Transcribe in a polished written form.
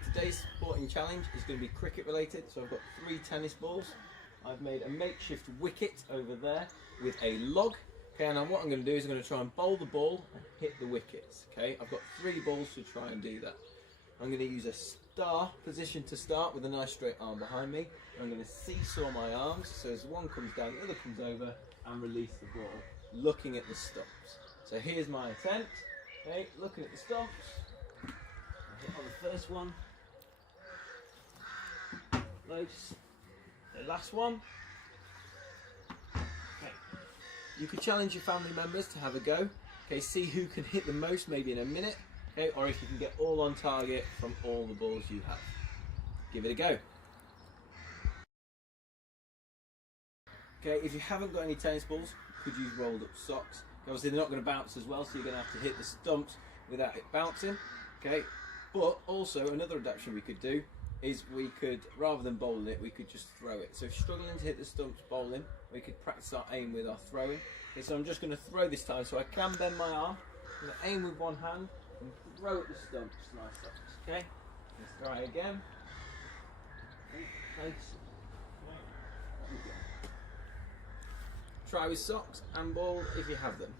Today's sporting challenge is going to be cricket related, so I've got 3 tennis balls. I've made a makeshift wicket over there with a log. Okay, and what I'm going to do is I'm going to try and bowl the ball and hit the wickets. Okay, I've got 3 balls to try and do that. I'm going to use a star position to start with a nice straight arm behind me. I'm going to seesaw my arms, so as one comes down, the other comes over, and release the ball, looking at the stumps. So here's my attempt. Okay, looking at the stumps. I hit on the first one. Close. The last one. Okay. You could challenge your family members to have a go. Okay, see who can hit the most, maybe in a minute. Okay, or if you can get all on target from all the balls you have. Give it a go. Okay, if you haven't got any tennis balls, you could use rolled up socks. Obviously they're not going to bounce as well, so you're going to have to hit the stumps without it bouncing. Okay, but also another adaptation we could do is we could, rather than bowling it, we could just throw it. So if you're struggling to hit the stumps bowling, we could practice our aim with our throwing. Okay, so I'm just going to throw this time, so I can bend my arm. I'm going to aim with one hand and throw at the stumps. Nice socks. Okay, let's try again. Nice. Try with socks and ball if you have them.